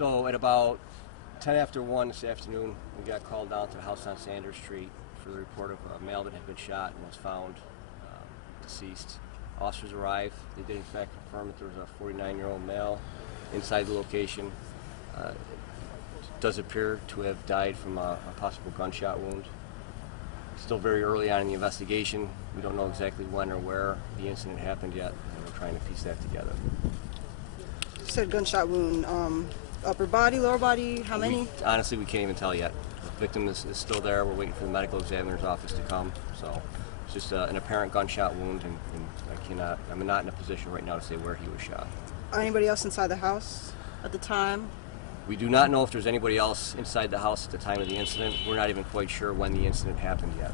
So at about 10 after 1 this afternoon, we got called down to the house on Sanders Street for the report of a male that had been shot and was found deceased. Officers arrived. They did in fact confirm that there was a 49-year-old male inside the location. Does appear to have died from a possible gunshot wound. Still very early on in the investigation. We don't know exactly when or where the incident happened yet, and we're trying to piece that together. You said gunshot wound, upper body, lower body, how many? Honestly, we can't even tell yet. The victim is still there. We're waiting for the medical examiner's office to come. So it's just an apparent gunshot wound, and I'm not in a position right now to say where he was shot. Anybody else inside the house at the time? We do not know if there's anybody else inside the house at the time of the incident. We're not even quite sure when the incident happened yet.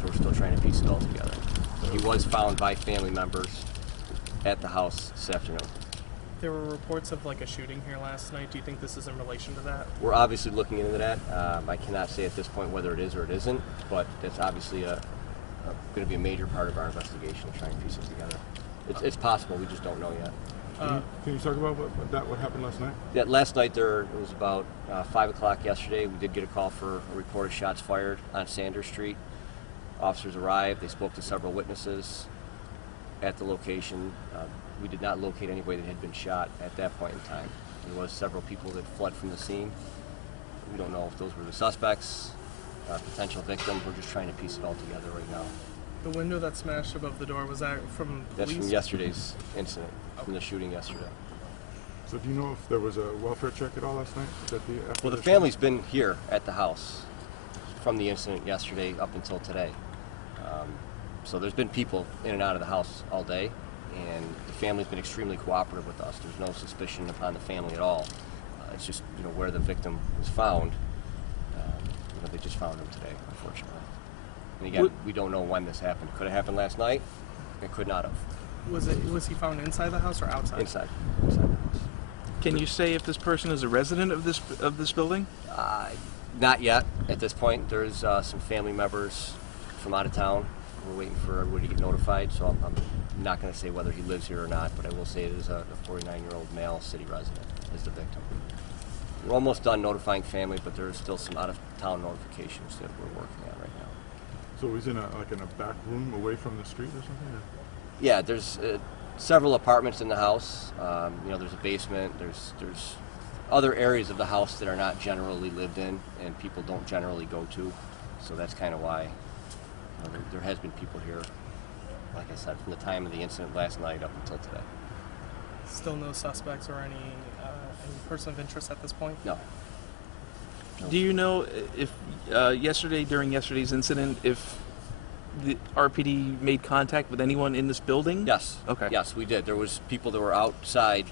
So we're still trying to piece it all together. He was found by family members at the house this afternoon. There were reports of like a shooting here last night. Do you think this is in relation to that? We're obviously looking into that. I cannot say at this point whether it is or it isn't, but that's obviously going to be a major part of our investigation to try and piece it together. It's possible, we just don't know yet. Can you talk about what happened last night? Yeah, last night it was about 5 o'clock yesterday. We did get a call for a report of shots fired on Sanders Street. Officers arrived. They spoke to several witnesses at the location. We did not locate anybody that had been shot at that point in time. There was several people that fled from the scene. We don't know if those were the suspects, potential victims. We're just trying to piece it all together right now. The window that smashed above the door, was that from police? That's from yesterday's incident, from the shooting yesterday. So do you know if there was a welfare check at all last night? Well, the family's been here at the house from the incident yesterday up until today. So there's been people in and out of the house all day, and the family's been extremely cooperative with us. There's no suspicion upon the family at all. It's just where the victim was found. They just found him today, unfortunately. And again, we don't know when this happened. Could have happened last night. It could not have. Was he found inside the house or outside? Inside the house. Can you say if this person is a resident of this building? Not yet. At this point, there's some family members from out of town. We're waiting for everybody to get notified, so I'm not going to say whether he lives here or not, but I will say it is a 49-year-old male city resident is the victim. We're almost done notifying family, but there is still some out-of-town notifications that we're working on right now. So he's in a back room away from the street or something? Or? Yeah, there's several apartments in the house. There's a basement. There's other areas of the house that are not generally lived in and people don't generally go to. So that's kind of why there has been people here, like I said, from the time of the incident last night up until today. Still no suspects or any person of interest at this point? No. Do you know if during yesterday's incident, if the RPD made contact with anyone in this building? Yes. Okay. Yes, we did. There was people that were outside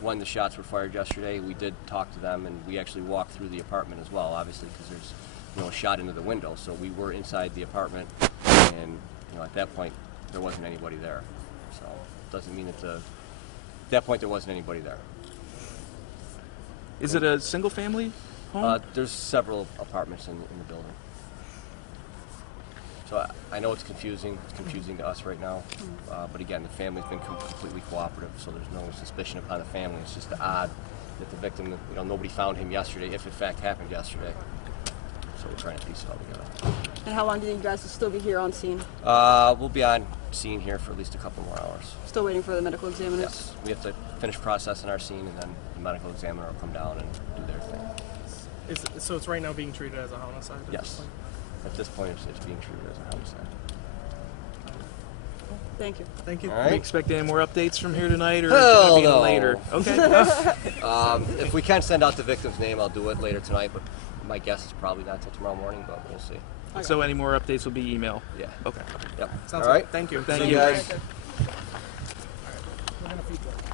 when the shots were fired yesterday. We did talk to them, and we actually walked through the apartment as well, obviously, because there's a shot into the window. So we were inside the apartment, and at that point there wasn't anybody there. So it doesn't mean at that point there wasn't anybody there. Is it a single-family home? There's several apartments in the building. So I know it's confusing. It's confusing to us right now. But again, the family's been completely cooperative, so there's no suspicion upon the family. It's just odd that the victim, nobody found him yesterday, if in fact happened yesterday. So we're trying to piece it all together. And how long do you think you guys will still be here on scene? We'll be on scene here for at least a couple more hours. Still waiting for the medical examiners? Yes. We have to finish processing our scene, and then the medical examiner will come down and do their thing. So it's right now being treated as a homicide? Yes. At this point, it's being treated as a homicide. Thank you. Thank you. All right. We expect any more updates from here tonight, or is it going to be no. later? Okay. If we can send out the victim's name, I'll do it later tonight, but my guess is probably not until tomorrow morning, but we'll see. Okay. So any more updates will be email? Yeah. Okay. Yep. Sounds all right. good. Thank you. Thank See you. guys. Okay. We're gonna feature.